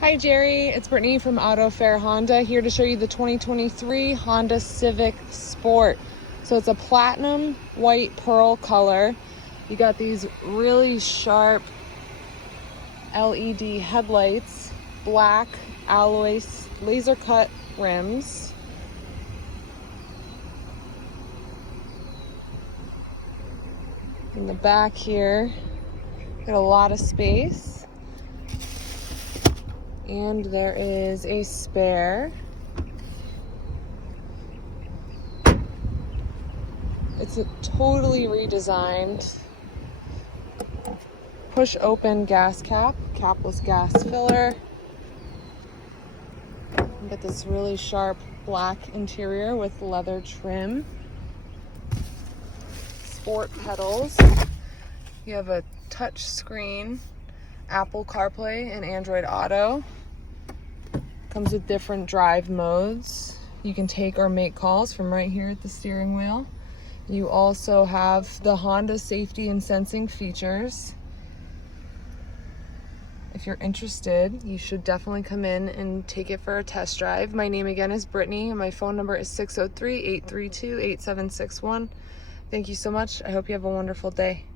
Hi Jerry, it's Brittany from Auto Fair Honda here to show you the 2023 Honda Civic Sport. So it's a platinum white pearl color. You got these really sharp LED headlights, black alloy laser cut rims. In the back here, got a lot of space. And there is a spare. It's a totally redesigned push open gas cap, capless gas filler. You got this really sharp black interior with leather trim. Sport pedals. You have a touch screen, Apple CarPlay and Android Auto. Comes with different drive modes. You can take or make calls from right here at the steering wheel. You also have the Honda safety and sensing features. If you're interested, you should definitely come in and take it for a test drive. My name again is Brittany and my phone number is 603-832-8761. Thank you so much. I hope you have a wonderful day.